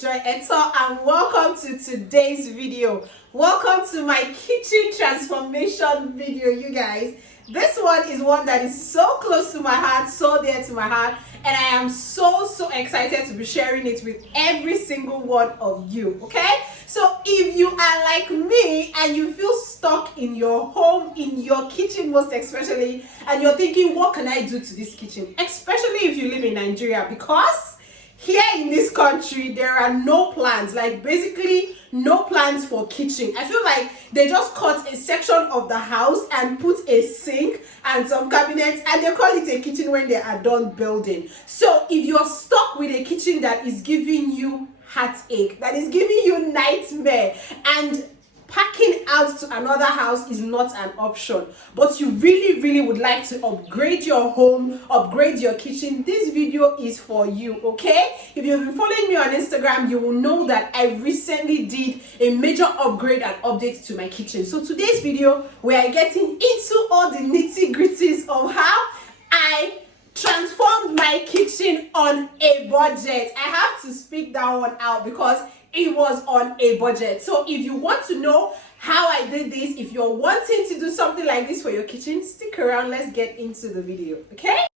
is Joy Eto and welcome to today's video. Welcome to my kitchen transformation video, you guys. This one is one that is so close to my heart, so dear to my heart, and I am so excited to be sharing it with every single one of you, okay? So if you are like me and you feel stuck in your home, in your kitchen most especially, and you're thinking, what can I do to this kitchen? Especially if you live in Nigeria, because here in this country, there are no plans, like basically no plans for kitchen. I feel like they just cut a section of the house and put a sink and some cabinets and they call it a kitchen when they are done building. So if you're stuck with a kitchen that is giving you heartache, that is giving you nightmare, and packing out to another house is not an option, but you really would like to upgrade your home, upgrade your kitchen, this video is for you, okay? If you've been following me on Instagram, you will know that I recently did a major upgrade and update to my kitchen. So today's video, we are getting into all the nitty-gritties of how I transformed my kitchen on a budget. I have to speak that one out because it was on a budget. So if you want to know how I did this, if you're wanting to do something like this for your kitchen, stick around. Let's get into the video, okay?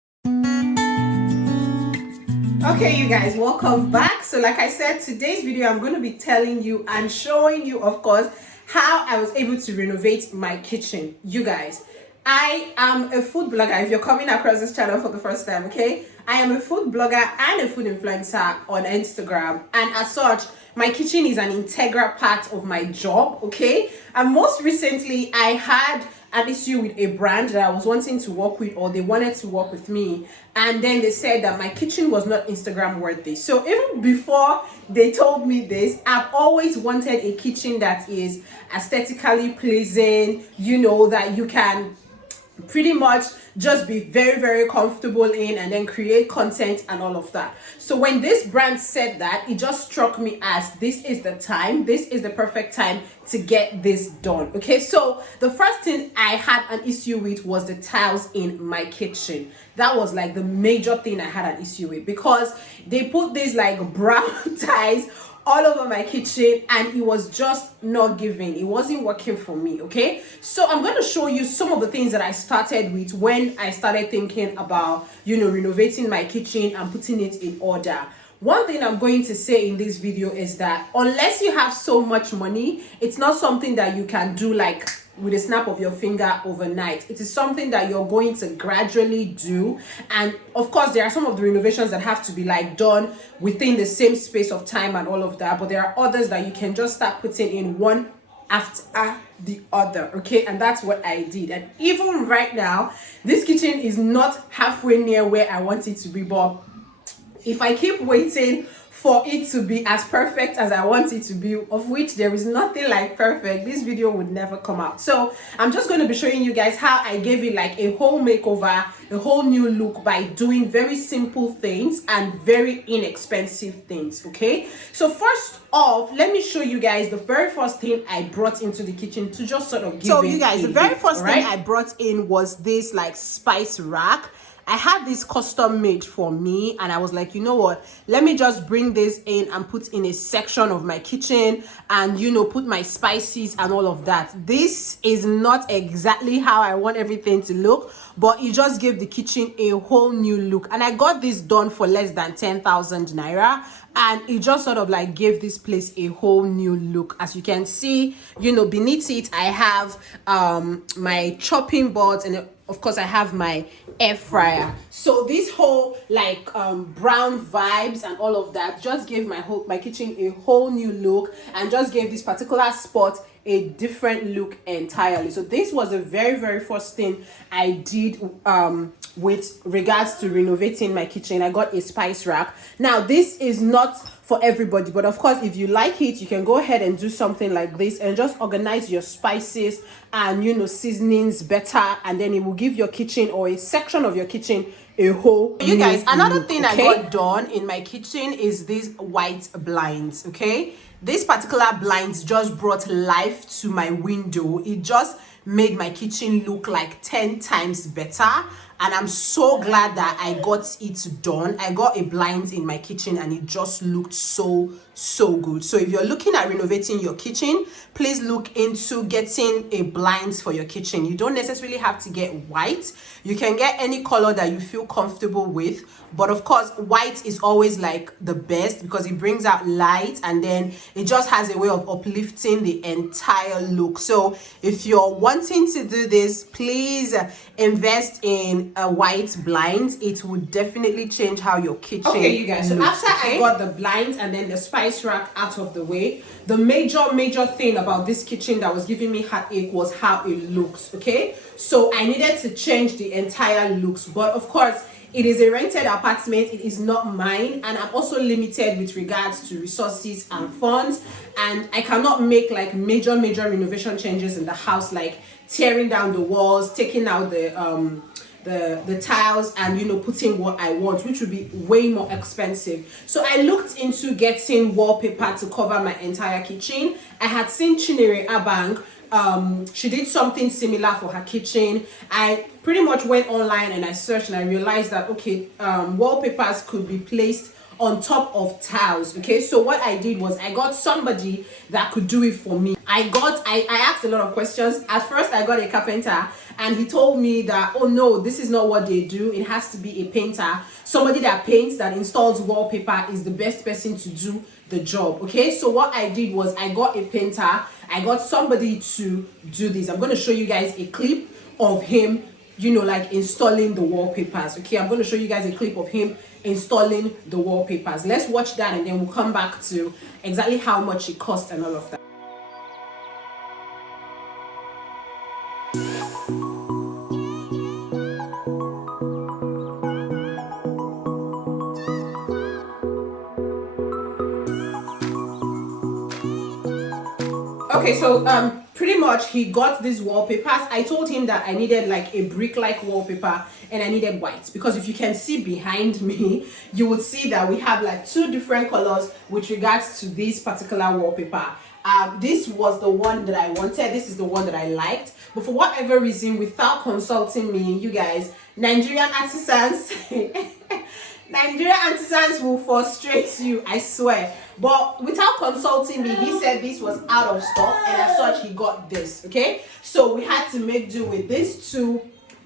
Okay, you guys, welcome back. So like I said, today's video, I'm going to be telling you and showing you, of course, how I was able to renovate my kitchen. You guys, I am a food blogger. If you're coming across this channel for the first time, okay, I am a food blogger and a food influencer on Instagram, and as such, my kitchen is an integral part of my job, okay? And most recently, I had an issue with a brand that I was wanting to work with, or they wanted to work with me, and then they said that my kitchen was not Instagram worthy. So even before they told me this, I've always wanted a kitchen that is aesthetically pleasing, you know, that you can pretty much just be very comfortable in and then create content and all of that. So when this brand said that, it just struck me as this is the time, this is the perfect time to get this done, okay? So the first thing I had an issue with was the tiles in my kitchen. That was like the major thing I had an issue with, because they put these like brown tiles all over my kitchen and it was just not giving. It wasn't working for me, okay? So I'm going to show you some of the things that I started with when I started thinking about, you know, renovating my kitchen and putting it in order. One thing I'm going to say in this video is that unless you have so much money, it's not something that you can do like with a snap of your finger overnight. It is something that you're going to gradually do, and of course there are some of the renovations that have to be like done within the same space of time and all of that, but there are others that you can just start putting in one after the other, okay? And that's what I did. And even right now, this kitchen is not halfway near where I want it to be, but if I keep waiting for it to be as perfect as I want it to be, of which there is nothing like perfect, this video would never come out. So I'm just going to be showing you guys how I gave it like a whole makeover, a whole new look by doing very simple things and very inexpensive things, okay? So first off, let me show you guys the very first thing I brought into the kitchen to just sort of give so you guys, the very first thing I brought in was this like spice rack. I had this custom made for me and I was like, you know what, let me just bring this in and put in a section of my kitchen and, you know, put my spices and all of that. This is not exactly how I want everything to look, but it just gave the kitchen a whole new look. And I got this done for less than 10,000 naira, and it just sort of like gave this place a whole new look. As you can see, you know, beneath it I have my chopping boards, and of course I have my air fryer. So this whole like brown vibes and all of that just gave my kitchen a whole new look and just gave this particular spot a different look entirely. So this was the very first thing I did with regards to renovating my kitchen. I got a spice rack. Now this is not for everybody, but of course if you like it, you can go ahead and do something like this and just organize your spices and, you know, seasonings better, and then it will give your kitchen or a section of your kitchen a whole you guys new another look, thing okay? I got done in my kitchen is these white blinds, okay? This particular blinds just brought life to my window. It just made my kitchen look like 10 times better, and I'm so glad that I got it done. I got a blinds in my kitchen and it just looked so good. So if you're looking at renovating your kitchen, please look into getting a blinds for your kitchen. You don't necessarily have to get white. You can get any color that you feel comfortable with, but of course white is always like the best because it brings out light and then it just has a way of uplifting the entire look. So if you're wanting to do this, please invest in a white blinds. It would definitely change how your kitchen okay, you guys, so looks, after okay? I got the blinds and then the spice rack out of the way, the major thing about this kitchen that was giving me heartache was how it looks. Okay, so I needed to change the entire looks, but of course it is a rented apartment, it is not mine, and I'm also limited with regards to resources and funds, and I cannot make like major renovation changes in the house, like tearing down the walls, taking out the tiles, and you know, putting what I want, which would be way more expensive. So I looked into getting wallpaper to cover my entire kitchen. I had seen Chinere Abang, she did something similar for her kitchen. I pretty much went online and I searched and I realized that okay, wallpapers could be placed on top of tiles. Okay, so what I did was I got somebody that could do it for me. I asked a lot of questions. At first I got a carpenter and he told me that, oh no, this is not what they do, it has to be a painter. Somebody that paints, that installs wallpaper is the best person to do the job. Okay, so what I did was I got a painter, I got somebody to do this. I'm going to show you guys a clip of him, you know, like installing the wallpapers. Okay, I'm going to show you guys a clip of him installing the wallpapers. Let's watch that and then we'll come back to exactly how much it cost and all of that. Okay, so pretty much he got these wallpapers. I told him that I needed like a brick-like wallpaper and I needed white, because if you can see behind me, you would see that we have like two different colors with regards to this particular wallpaper. This was the one that I wanted, this is the one that I liked, but for whatever reason, without consulting me, you guys, Nigerian artisans Nigerian artisans will frustrate you, I swear. But without consulting me, he said this was out of stock, and as such, he got this. Okay, so we had to make do with these two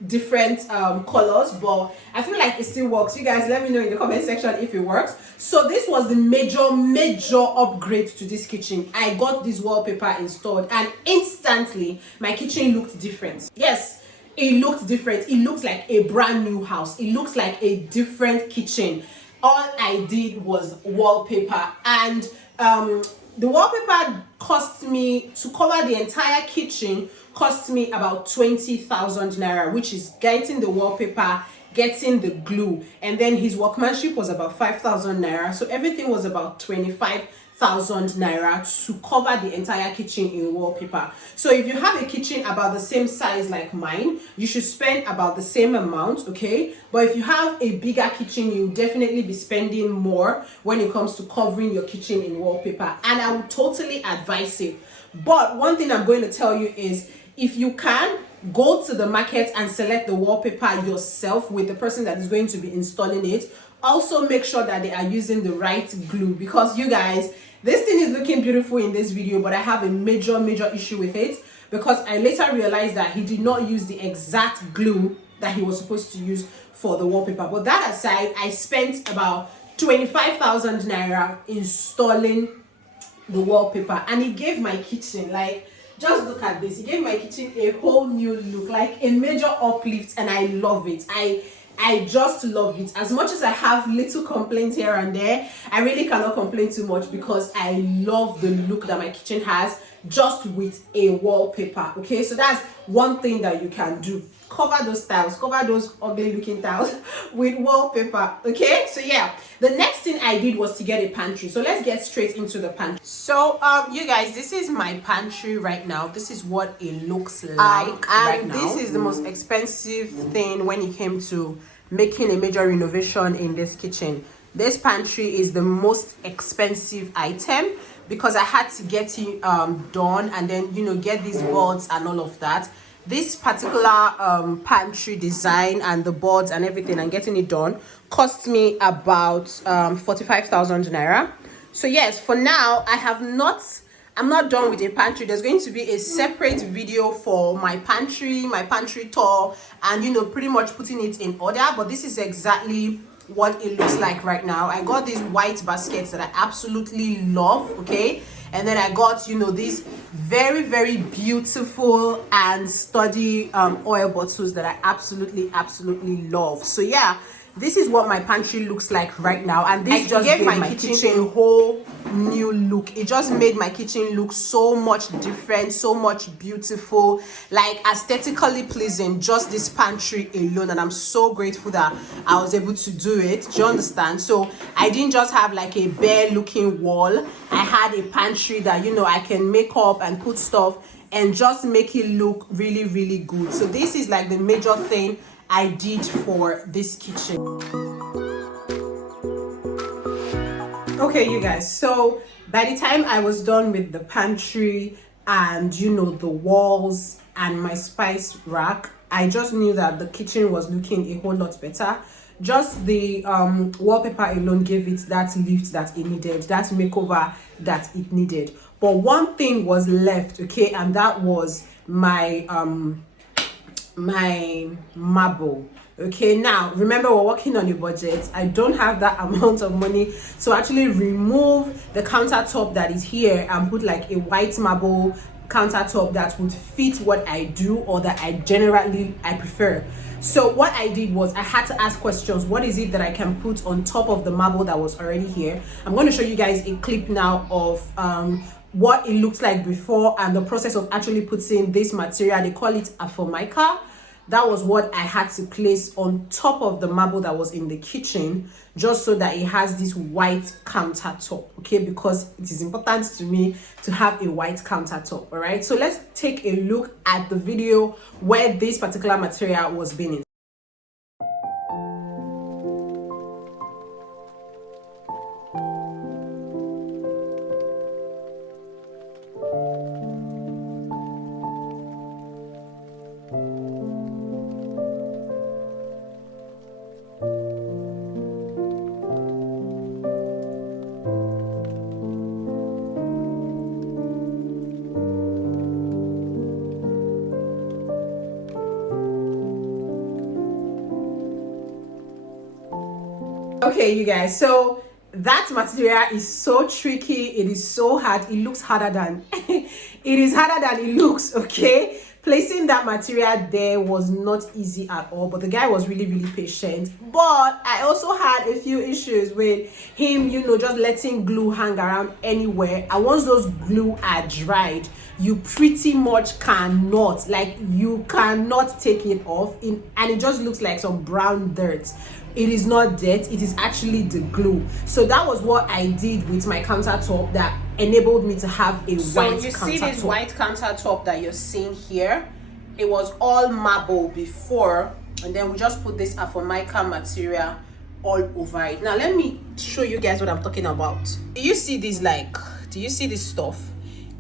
different colors, but I feel like it still works. You guys, let me know in the comment section if it works. So this was the major upgrade to this kitchen. I got this wallpaper installed, and instantly my kitchen looked different. Yes, it looks different. It looks like a brand new house. It looks like a different kitchen. All I did was wallpaper, and the wallpaper cost me, to cover the entire kitchen, cost me about 20,000 naira, which is getting the wallpaper, getting the glue, and then his workmanship was about 5,000 naira. So everything was about 25,000 naira to cover the entire kitchen in wallpaper. So if you have a kitchen about the same size like mine, you should spend about the same amount, okay? But if you have a bigger kitchen, you'll definitely be spending more when it comes to covering your kitchen in wallpaper, and I would totally advise it. But one thing I'm going to tell you is, if you can, go to the market and select the wallpaper yourself with the person that is going to be installing it. Also make sure that they are using the right glue, because you guys, this thing is looking beautiful in this video, but I have a major issue with it, because I later realized that he did not use the exact glue that he was supposed to use for the wallpaper. But that aside, I spent about 25,000 naira installing the wallpaper, and it gave my kitchen, like, just look at this, it gave my kitchen a whole new look, like a major uplift, and I love it. I just love it. As much as I have little complaints here and there, I really cannot complain too much, because I love the look that my kitchen has just with a wallpaper. Okay, so that's one thing that you can do. Cover those tiles, cover those ugly looking tiles with wallpaper. Okay, so yeah, the next thing I did was to get a pantry. So let's get straight into the pantry. So you guys, this is my pantry right now. This is what it looks like right now. This is the most expensive thing when it came to making a major renovation in this kitchen. This pantry is the most expensive item, because I had to get it done, and then, you know, get these boards and all of that. this particular pantry design and the boards and everything and getting it done cost me about 45,000 naira. So yes, for now I'm not done with the pantry. There's going to be a separate video for my pantry tour, and pretty much putting it in order. But this is exactly what it looks like right now. I got these white baskets that I absolutely love, okay? And then I got these very, very beautiful and sturdy oil bottles that I absolutely love. So yeah, this is what my pantry looks like right now, and this just gave my kitchen a whole new look. It just made my kitchen look so much different, so much beautiful, like aesthetically pleasing, just this pantry alone. And I'm so grateful that I was able to do it. Do you understand? So I didn't just have like a bare looking wall. I had a pantry that I can make up and put stuff and just make it look really, really good. So this is like the major thing I did for this kitchen. Okay, you guys, so by the time I was done with the pantry and the walls and my spice rack, I just knew that the kitchen was looking a whole lot better. Just the wallpaper alone gave it that lift that it needed, that makeover that it needed. But one thing was left, okay, and that was my my marble. Okay, now remember, we're working on a budget. I don't have that amount of money to actually remove the countertop that is here and put like a white marble countertop that would fit what I do or that I prefer. So what I did was I had to ask questions. What is it that I can put on top of the marble that was already here? I'm going to show you guys a clip now of what it looks like before and the process of actually putting this material. They call it a formica. That was what I had to place on top of the marble that was in the kitchen, just so that it has this white countertop, okay? Because it is important to me to have a white countertop, all right? So let's take a look at the video where this particular material was being in. Okay, you guys, so that material is so tricky. It is so hard. It looks harder than it is harder than it looks, okay? Placing that material there was not easy at all, but the guy was really, really patient. But I also had a few issues with him, just letting glue hang around anywhere. And once those glue are dried, you pretty much cannot take it off, and it just looks like some brown dirt. It is not dirt, it is actually the glue. So that was what I did with my countertop that enabled me to have a white countertop. So you see this white countertop that you're seeing here? It was all marble before, and then we just put this formica material all over it. Now let me show you guys what I'm talking about. Do you see this stuff?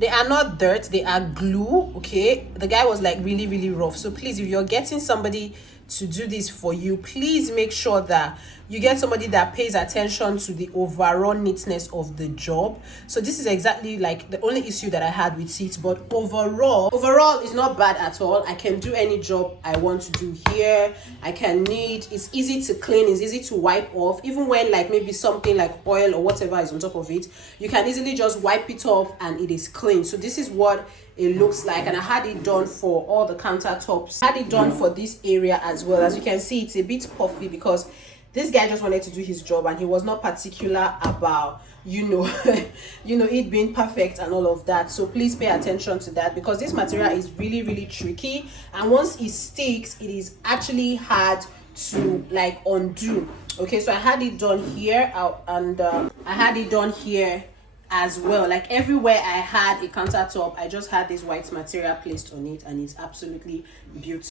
They are not dirt, they are glue, okay? The guy was like really, really rough. So please, if you're getting somebody to do this for you, please make sure that you get somebody that pays attention to the overall neatness of the job. So this is exactly like the only issue that I had with it, but overall it's not bad at all. I can do any job I want to do here. It's easy to clean, it's easy to wipe off. Even when like maybe something like oil or whatever is on top of it, you can easily just wipe it off and it is clean. So this is what it looks like, and I had it done for all the countertops. I had it done for this area as well. As you can see, it's a bit puffy because this guy just wanted to do his job and he was not particular about it being perfect and all of that. So please pay attention to that, because this material is really, really tricky, and once it sticks, it is actually hard to like undo. Okay, so I had it done here and I had it done here as well. Like everywhere I had a countertop, I just had this white material placed on it, and it's absolutely beautiful.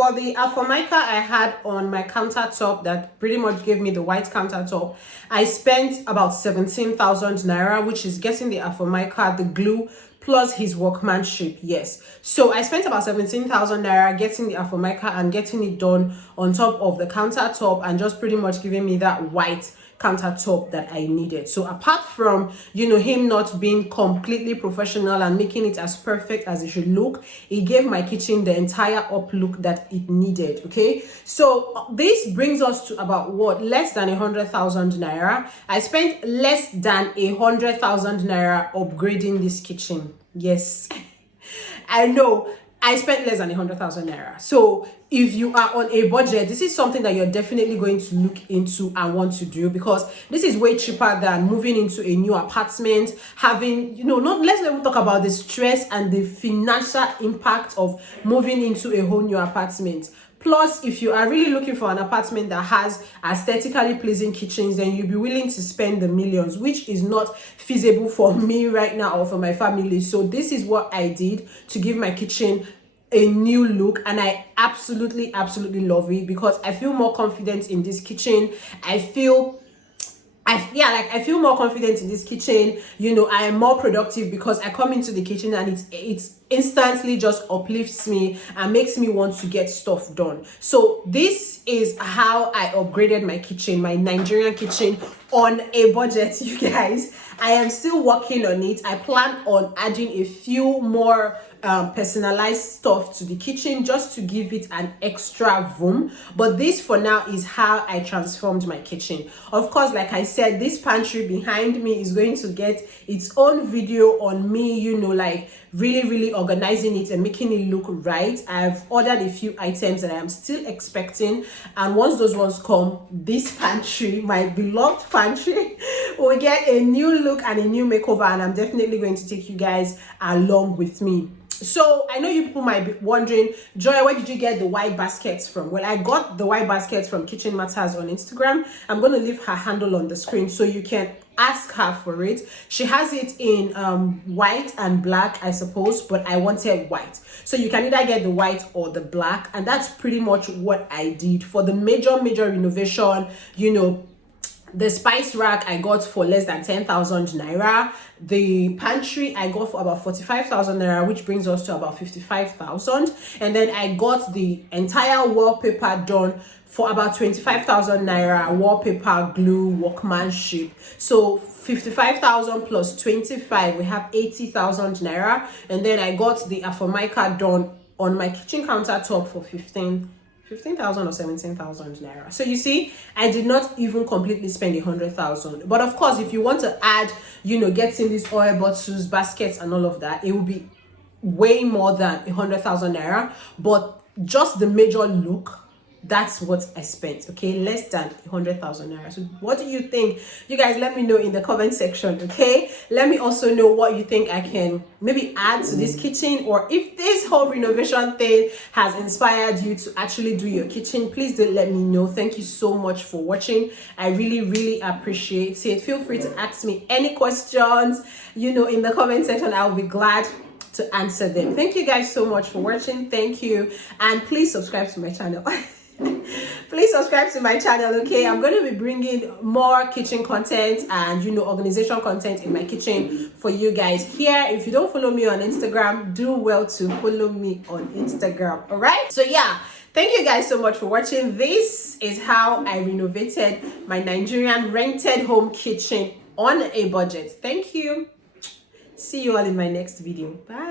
for the Formica I had on my countertop that pretty much gave me the white countertop, I spent about 17,000 naira, which is getting the Formica, the glue, plus his workmanship. Yes, so I spent about 17,000 naira getting the Formica and getting it done on top of the countertop, and just pretty much giving me that white countertop that I needed. So apart from, you know, him not being completely professional and making it as perfect as it should look, it gave my kitchen the entire up look that it needed. Okay, so this brings us to about what, less than 100,000 naira. I spent less than 100,000 naira upgrading this kitchen. Yes, I know I spent less than 100,000 naira. So if you are on a budget, this is something that you're definitely going to look into and want to do, because this is way cheaper than moving into a new apartment, having, you know, not, let's not talk about the stress and the financial impact of moving into a whole new apartment. Plus, if you are really looking for an apartment that has aesthetically pleasing kitchens, then you'll be willing to spend the millions, which is not feasible for me right now or for my family. So this is what I did to give my kitchen a new look, and I absolutely love it, because I feel more confident in this kitchen. I feel more confident in this kitchen. You know, I am more productive because I come into the kitchen and it's instantly just uplifts me and makes me want to get stuff done. So this is how I upgraded my kitchen, my Nigerian kitchen, on a budget, you guys. I am still working on it. I plan on adding a few more personalized stuff to the kitchen just to give it an extra room, but this for now is how I transformed my kitchen. Of course, like I said, this pantry behind me is going to get its own video on me, you know, like really organizing it and making it look right. I've ordered a few items that I am still expecting, and once those ones come, this pantry, my beloved pantry, will get a new look and a new makeover, and I'm definitely going to take you guys along with me. So I know you people might be wondering, Joy, where did you get the white baskets from? Well, I got the white baskets from Kitchen Matters on Instagram. I'm going to leave her handle on the screen so you can ask her for it. She has it in white and black, I suppose, but I wanted white. So you can either get the white or the black, and that's pretty much what I did for the major renovation. You know, the spice rack I got for less than 10,000 naira. The pantry I got for about 45,000 naira, which brings us to about 55,000. And then I got the entire wallpaper done for about 25,000 naira, wallpaper, glue, workmanship. So 55,000 plus 25, we have 80,000 naira. And then I got the Formica done on my kitchen countertop for 15,000 or 17,000 naira. So you see, I did not even completely spend 100,000. But of course, if you want to add, you know, getting these oil bottles, baskets, and all of that, it will be way more than 100,000 naira. But just the major look, that's what I spent. Okay, less than 100,000 naira. So what do you think? You guys, let me know in the comment section. Okay, let me also know what you think I can maybe add to this kitchen, or if this whole renovation thing has inspired you to actually do your kitchen. Please do let me know. Thank you so much for watching. I really appreciate it. Feel free to ask me any questions, you know, in the comment section. I'll be glad to answer them. Thank you guys so much for watching. Thank you, and please subscribe to my channel. Please subscribe to my channel. Okay, I'm going to be bringing more kitchen content and, you know, organization content in my kitchen for you guys here. If you don't follow me on Instagram, do well to follow me on Instagram. All right, so yeah, thank you guys so much for watching. This is how I renovated my Nigerian rented home kitchen on a budget. Thank you. See you all in my next video. Bye.